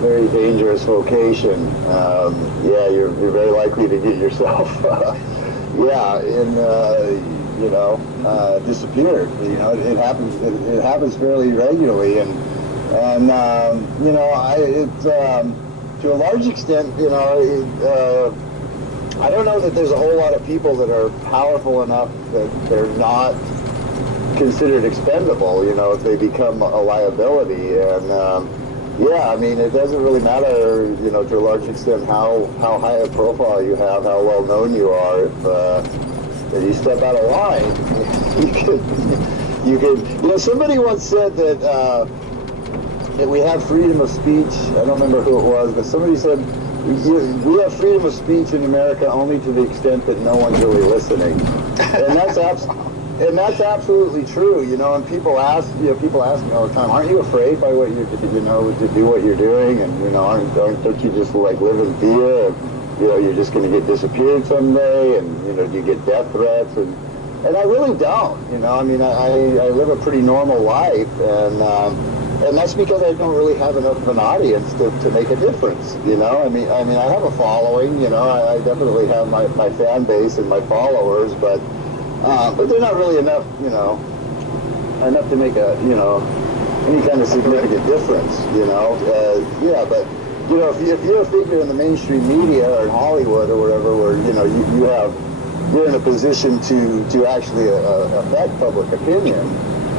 very dangerous vocation. Yeah, you're very likely to get yourself, disappeared. You know, it happens. It happens fairly regularly, and to a large extent, I don't know that there's a whole lot of people that are powerful enough that they're not considered expendable, if they become a liability. And I mean, it doesn't really matter, to a large extent how high a profile you have, how well known you are. If you step out of line, you could. Somebody once said that we have freedom of speech. I don't remember who it was, but somebody said we have freedom of speech in America only to the extent that no one's really listening, and that's absolutely true. And people ask me all the time, aren't you afraid by what you're, to do what you're doing, and don't you just like live in fear of, you're just going to get disappeared someday, and do you get death threats, and I really don't. I mean, I live a pretty normal life, and that's because I don't really have enough of an audience to make a difference. I mean, I have a following. I definitely have my fan base and my followers, but they're not really enough. Enough to make any kind of significant difference. But if you're a figure in the mainstream media or in Hollywood or whatever, where you're in a position to actually affect public opinion,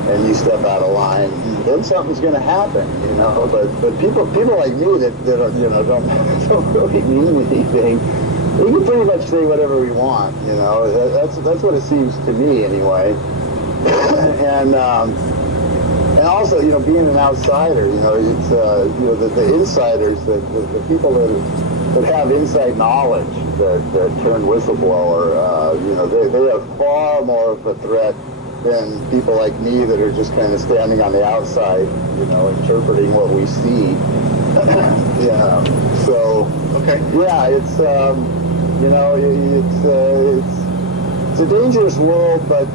and you step out of line, then something's going to happen, But people like me that are, don't really mean anything, we can pretty much say whatever we want, That's what it seems to me, anyway. And also, being an outsider, it's the insiders, the people that have inside knowledge that turn whistleblower, they are far more of a threat than people like me that are just kind of standing on the outside, interpreting what we see. So okay. Yeah, it's it's a dangerous world, but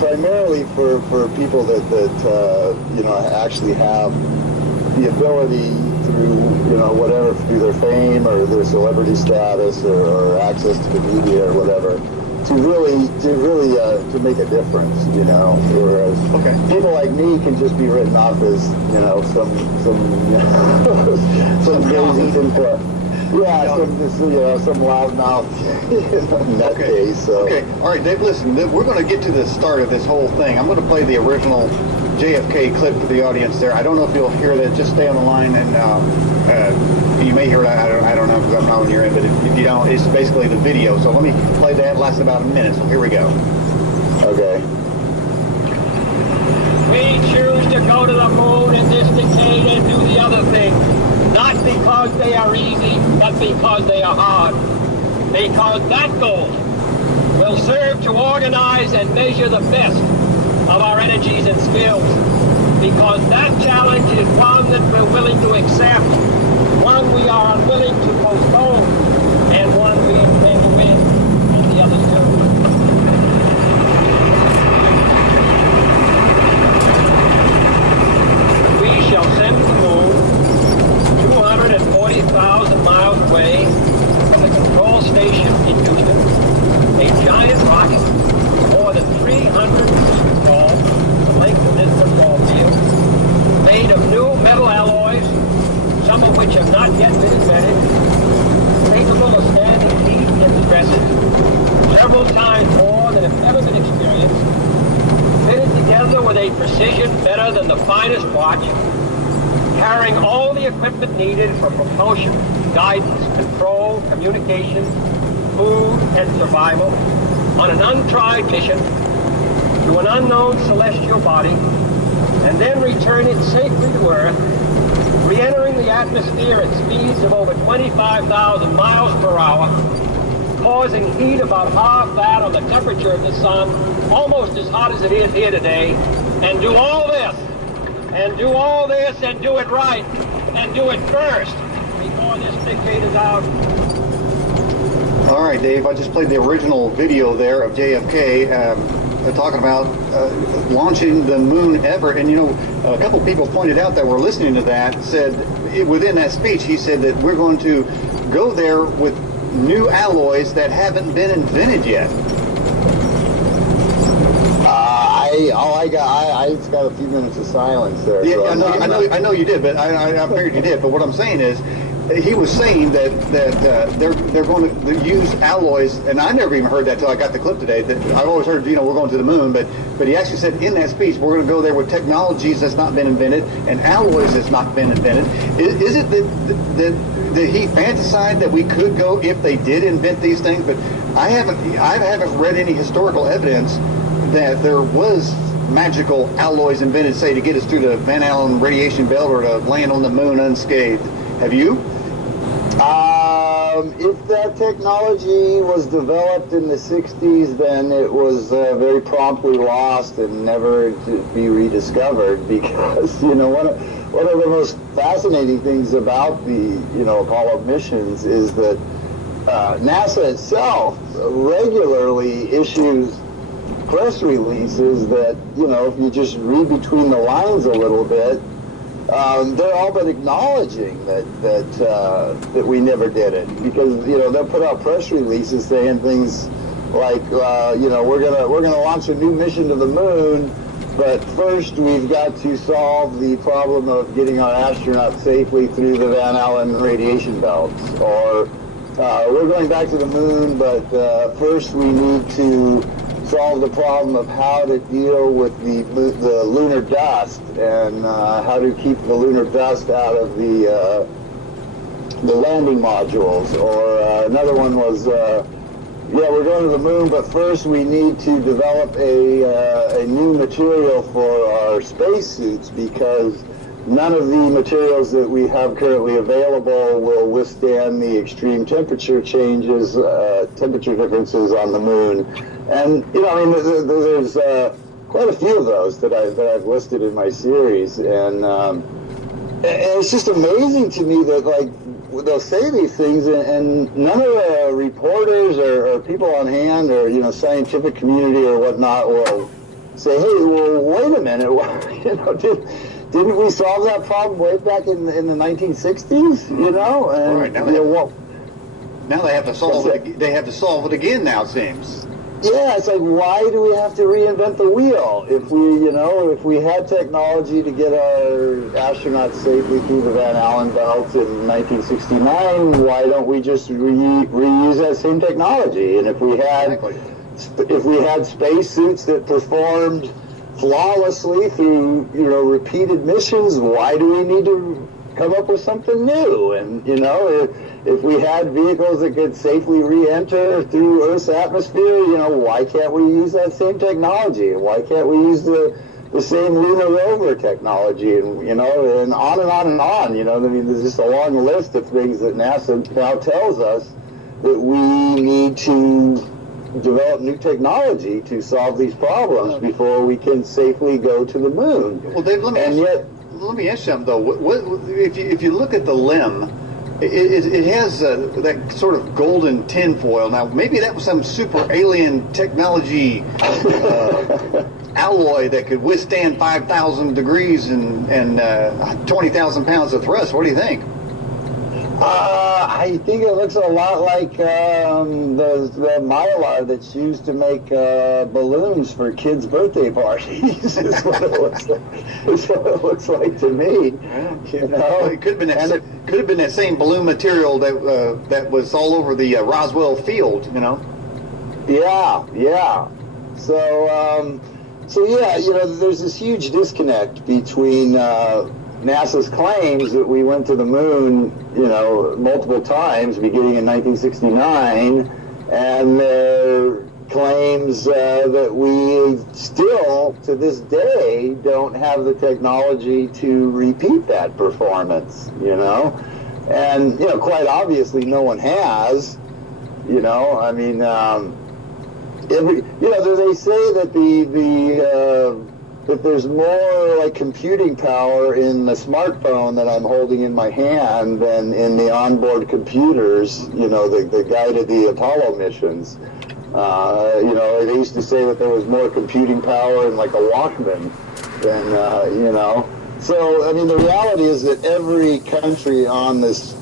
primarily for people that actually have the ability through through their fame or their celebrity status or access to the media or whatever, to really make a difference, whereas people like me can just be written off as, some crazy info. Yeah, some loudmouth nutcase. So. Okay, all right, Dave, listen, we're going to get to the start of this whole thing. I'm going to play the original JFK clip for the audience there. I don't know if you'll hear that. Just stay on the line, and you may hear it. I don't know, because I'm not on your end, but if you don't, it's basically the video. So let me play that. It lasts about a minute, so here we go. Okay. We choose to go to the moon in this decade and do the other thing, not because they are easy, but because they are hard. Because that goal will serve to organize and measure the best of our energies and skills. Because that challenge is one that we're willing to accept, one we are unwilling to postpone, and one we intend to win, and the others too. We shall send to the moon 240,000 miles away from the control station in Houston, a giant rocket more than 300 feet tall, the length of this football field, made of new metal alloys, some of which have not yet been invented, capable of standing heat and stresses, several times more than have ever been experienced, fitted together with a precision better than the finest watch, carrying all the equipment needed for propulsion, guidance, control, communication, food, and survival, on an untried mission to an unknown celestial body, and then return it safely to Earth, re-entering the atmosphere at speeds of over 25,000 miles per hour, causing heat about half that on the temperature of the sun, almost as hot as it is here today, and do all this, and do all this, and do it right, and do it first, before this decade is out. All right, Dave, I just played the original video there of JFK talking about launching the moon ever. And, a couple people pointed out that were listening to that said, within that speech, he said that we're going to go there with new alloys that haven't been invented yet. I just got a few minutes of silence there. Yeah, So I know you did, but I figured you did. But what I'm saying is, he was saying that they're going to use alloys, and I never even heard that till I got the clip today. That I've always heard, we're going to the moon, but he actually said in that speech, we're going to go there with technologies that's not been invented and alloys that's not been invented. Is it that he fantasized that we could go if they did invent these things? But I haven't read any historical evidence that there was magical alloys invented, say, to get us through the Van Allen radiation belt or to land on the moon unscathed. Have you? If that technology was developed in the 60s, then it was very promptly lost and never to be rediscovered, because, one of the most fascinating things about the, Apollo missions is that NASA itself regularly issues press releases that, if you just read between the lines a little bit, they're all but acknowledging that we never did it, because they'll put out press releases saying things like we're gonna launch a new mission to the moon, but first we've got to solve the problem of getting our astronauts safely through the Van Allen radiation belts, or we're going back to the moon, but first we need to solve the problem of how to deal with the lunar dust and how to keep the lunar dust out of the landing modules. Or another one was, we're going to the moon, but first we need to develop a new material for our spacesuits, because none of the materials that we have currently available will withstand the extreme temperature changes, temperature differences on the moon. And, there's quite a few of those that I've listed in my series. And it's just amazing to me that, they'll say these things, and none of the reporters or people on hand or, scientific community or whatnot will say, hey, well, wait a minute, didn't we solve that problem way back in the 1960s? And, right, now they have to solve it. They have to solve it again now, it seems. Yeah, it's like, why do we have to reinvent the wheel? If we had technology to get our astronauts safely through the Van Allen belt in 1969, why don't we just reuse that same technology? And if we had spacesuits that performed flawlessly through repeated missions, why do we need to come up with something new? And if we had vehicles that could safely re-enter through Earth's atmosphere, why can't we use that same technology? Why can't we use the same lunar rover technology? And and on and on and on. There's just a long list of things that NASA now tells us that we need to develop new technology to solve these problems before we can safely go to the moon. Well, Dave, let me ask you something, though. If you look at the limb, it has that sort of golden tinfoil. Now, maybe that was some super alien technology alloy that could withstand 5,000 degrees and 20,000 pounds of thrust. What do you think? I think it looks a lot like the mylar that's used to make balloons for kids' birthday parties. Is what it looks like. Is what it looks like to me. Well, it could have been that same balloon material that was all over the Roswell field. Yeah. So yeah, there's this huge disconnect between NASA's claims that we went to the moon, multiple times beginning in 1969, and their claims that we still, to this day, don't have the technology to repeat that performance, And, quite obviously no one has, they say that that there's more computing power in the smartphone that I'm holding in my hand than in the onboard computers, that guided the Apollo missions. They used to say that there was more computing power in a Walkman and you know. So I mean, the reality is that every country on this